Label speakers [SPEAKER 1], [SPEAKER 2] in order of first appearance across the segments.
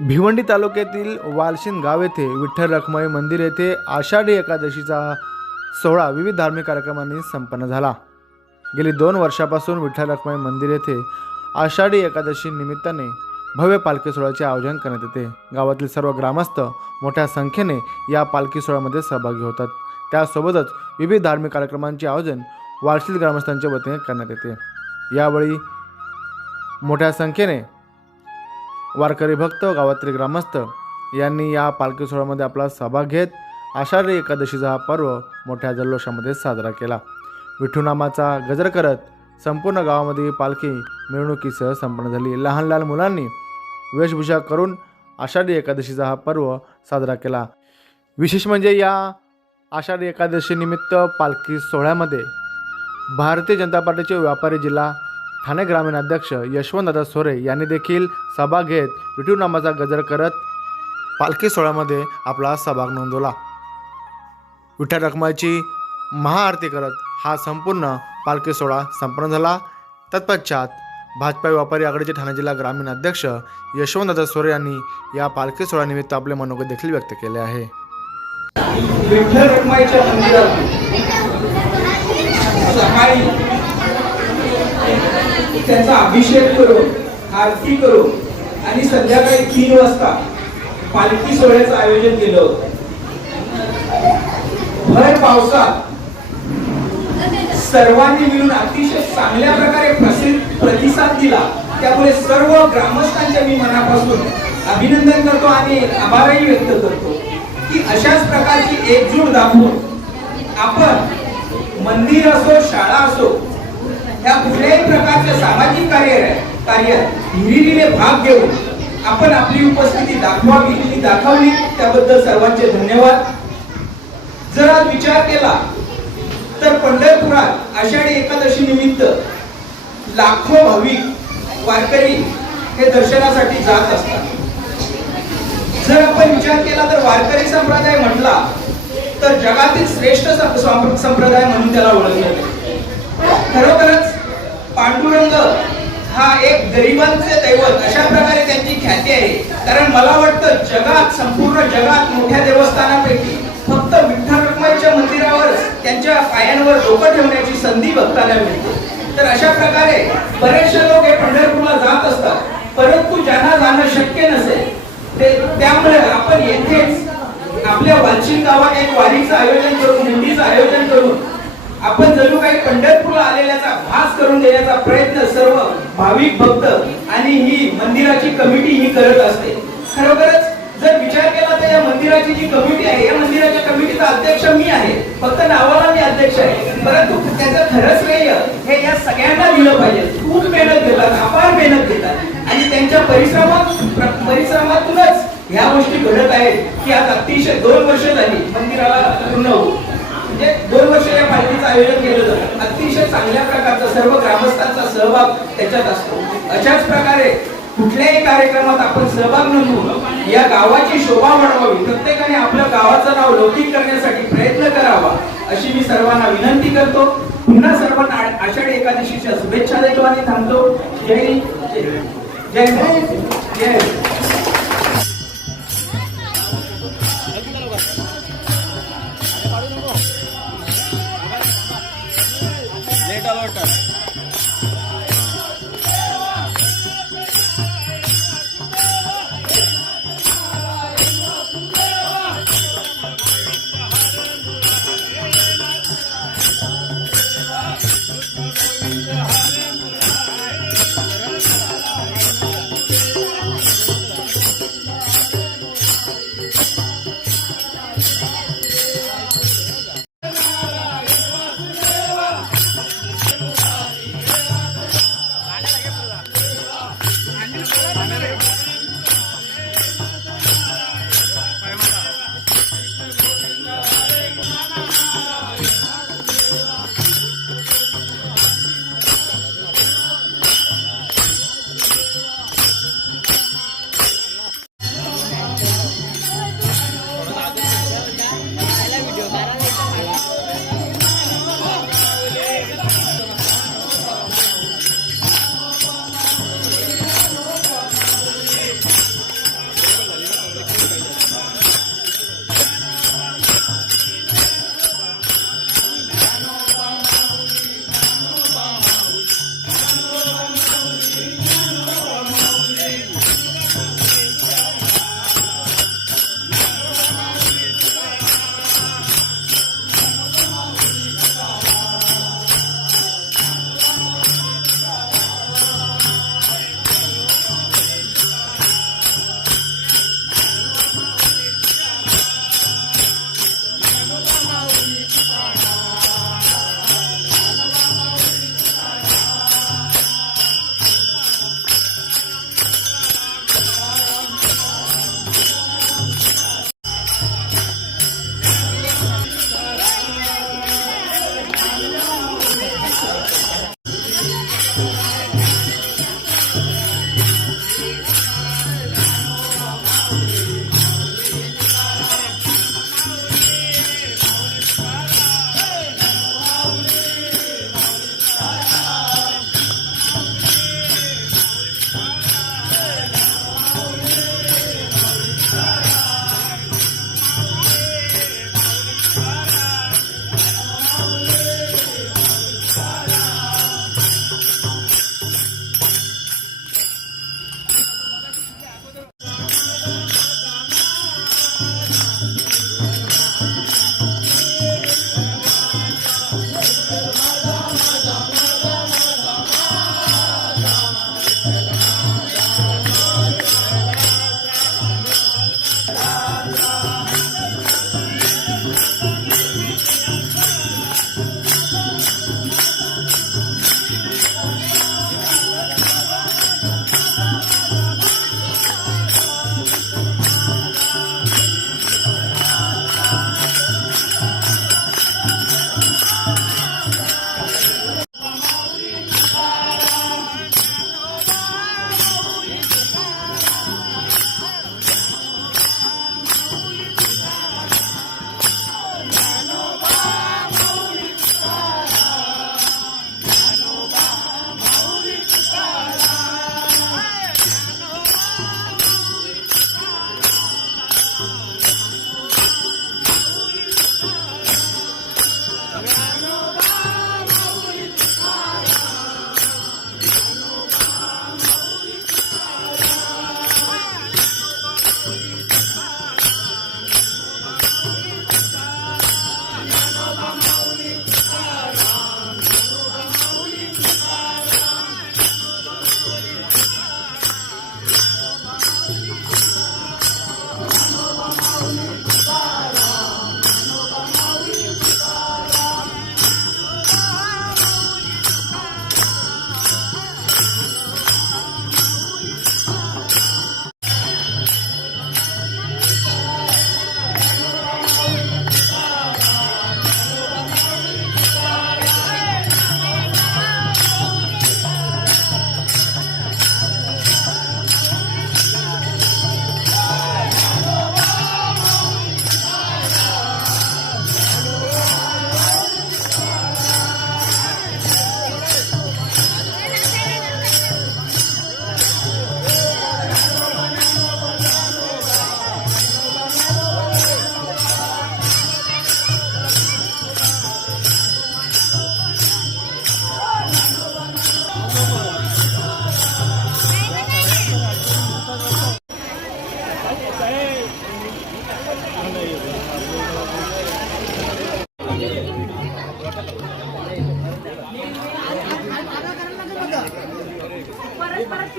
[SPEAKER 1] भिवंडी तालुक्यातील वालशिन गाव येथे विठ्ठल रखमाई मंदिर येथे आषाढी एकादशीचा सोहळा विविध धार्मिक कार्यक्रमांनी संपन्न झाला. गेली दोन वर्षापासून विठ्ठल रखमाई मंदिर येथे आषाढी एकादशी निमित्ताने भव्य पालखी सोहळ्याचे आयोजन करण्यात येते. गावातील सर्व ग्रामस्थ मोठ्या संख्येने या पालखी सोहळ्यामध्ये सहभागी होतात. त्यासोबतच विविध धार्मिक कार्यक्रमांचे आयोजन वार्षिक ग्रामस्थांच्या वतीने करण्यात येते. यावेळी मोठ्या संख्येने वारकरी भक्त व गावातील ग्रामस्थ यांनी या पालखी सोहळ्यामध्ये आपला सहभाग घेत आषाढी एकादशीचा हा पर्व मोठ्या जल्लोषामध्ये साजरा केला. विठ्ठूनामाचा गजर करत संपूर्ण गावामध्ये पालखी मिरवणुकीसह संपन्न झाली. लहान लहान मुलांनी वेशभूषा करून आषाढी एकादशीचा हा पर्व साजरा केला. विशेष म्हणजे या आषाढी एकादशीनिमित्त पालखी सोहळ्यामध्ये भारतीय जनता पार्टीचे व्यापारी जिल्हा ठाणे ग्रामीण अध्यक्ष यशवंतदादा सोरे यांनी देखील सहभाग घेत विठू नामाचा गजर करत पालखी सोहळ्यामध्ये आपला सहभाग नोंदवला. विठ्ठल रखमाची महाआरती करत हा संपूर्ण पालखी सोहळा संपन्न झाला. तत्पश्चात भाजपा व्यापारी आघाडीचे ठाणे जिल्हा ग्रामीण अध्यक्ष यशवंतदादा सोरे यांनी या पालखी सोहळ्यानिमित्त आपले मनोगत देखील व्यक्त केले आहे.
[SPEAKER 2] विठ्ठल रखमाईच्या मंदिरात सकाळी त्यांचा अभिषेक करून आरती करून आणि संध्याकाळी तीन वाजता पालखी सोहळ्याचं आयोजन केलं होतं. भर पावसात सर्वांनी मिळून अतिशय चांगल्या प्रकारे प्रसिद्ध प्रतिसाद दिला. त्यामुळे सर्व ग्रामस्थांच्या मी मनापासून अभिनंदन करतो आणि आभारही व्यक्त करतो की अशाच प्रकारची एकजूट दाखवून आपण मंदिर असो शाळा असो ह्या कुठल्याही प्रकारच्या सामाजिक कार्य कार्य हिरिरीने भाग घेऊन आपण आपली उपस्थिती दाखवावी ती दाखवली त्याबद्दल सर्वांचे धन्यवाद. जर आज विचार केला तर पंढरपुरात आषाढी एकादशी निमित्त लाखो भाविक वारकरी हे दर्शनासाठी जात असतात. जर आपण विचार केला तर वारकरी संप्रदाय म्हटला तर जगातील श्रेष्ठ संप्रदाय म्हणून त्याला ओळखले खरोखरच पांडुरंग हा एक गरिबांचे दैवत. अशा प्रकारे त्यांची ख्याती आहे. कारण मला वाटतं जगात संपूर्ण जगात मोठ्या देवस्थानापैकी फक्त विठ्ठल रखुमाईच्या मंदिरावर त्यांच्या पायांवर डोकं ठेवण्याची संधी बघताना मिळते. तर अशा प्रकारे बरेचसे लोक हे पंढरपूरला जात असतात. परंतु ज्यांना जाणं शक्य नसेल ते त्यामुळे आपण येथेच आपल्या वालचिंग गावात एक वारीचं आयोजन करून दिंडीचं आयोजन करून आपण जणू काही पंढरपूरला आलेल्याचा भास करून देण्याचा प्रयत्न सर्व भाविक भक्त आणि ही मंदिराची कमिटी ही करत असते. खरोखरच जर विचार केला तर या मंदिराची जी कमिटी आहे या मंदिराच्या कमिटीचा अध्यक्ष मी आहे. फक्त नावाला मी अध्यक्ष आहे. परंतु त्याचं खरं श्रेय हे या सगळ्यांना दिलं पाहिजे. खूप मेहनत घेतात अपार मेहनत घेतात. आणि त्यांच्या परिश्रमात परिश्रमातूनच ह्या गोष्टी घडत आहेत की आज अतिशय दोन वर्ष झाली मंदिराला पूर्ण होऊ म्हणजे दोन वर्ष या पालखीचं आयोजन केलं जातं. अतिशय चांगल्या प्रकारचा सर्व ग्रामस्थांचा सहभाग त्याच्यात असतो. अशाच प्रकारे कुठल्याही कार्यक्रमात आपण सहभाग नोंदवून या गावाची शोभा वाढवावी प्रत्येकाने आपल्या गावाचं नाव लौकिक करण्यासाठी प्रयत्न करावा अशी मी सर्वांना विनंती करतो. पुन्हा सर्वांना आषाढी एकादशीच्या शुभेच्छा देतो आणि थांबतो. जय जय जय जय होतात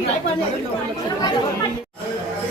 [SPEAKER 2] 来，观
[SPEAKER 3] 众朋友们。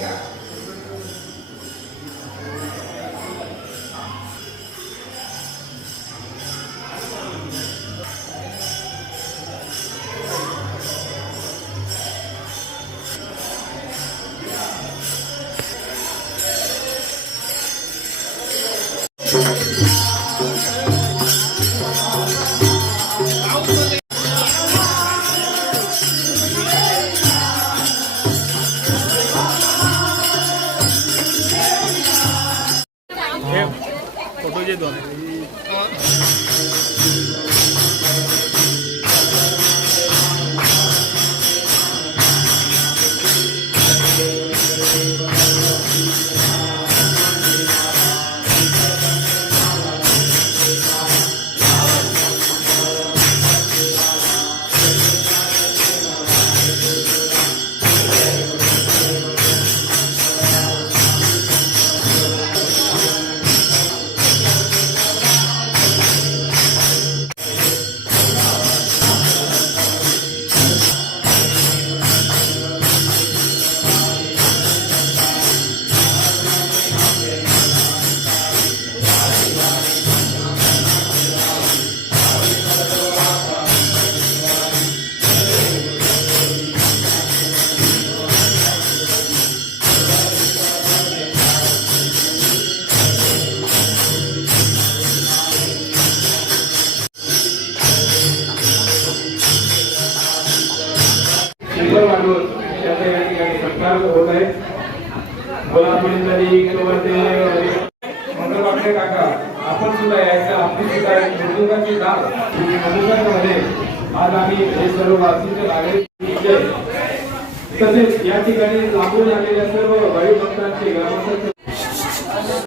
[SPEAKER 3] हिंद. त्याचा या ठिकाणी सत्कार होत आहे कोल्हापुरी किंवा ते काका आपण सुद्धा यायचं आपली सुद्धा मृदुंगाची मृदुंगामध्ये आज आम्ही हे सर्व वाचीचे नागरिक तसेच या ठिकाणी लागू आलेल्या सर्व वायू भक्तांचे ग्रामस्थ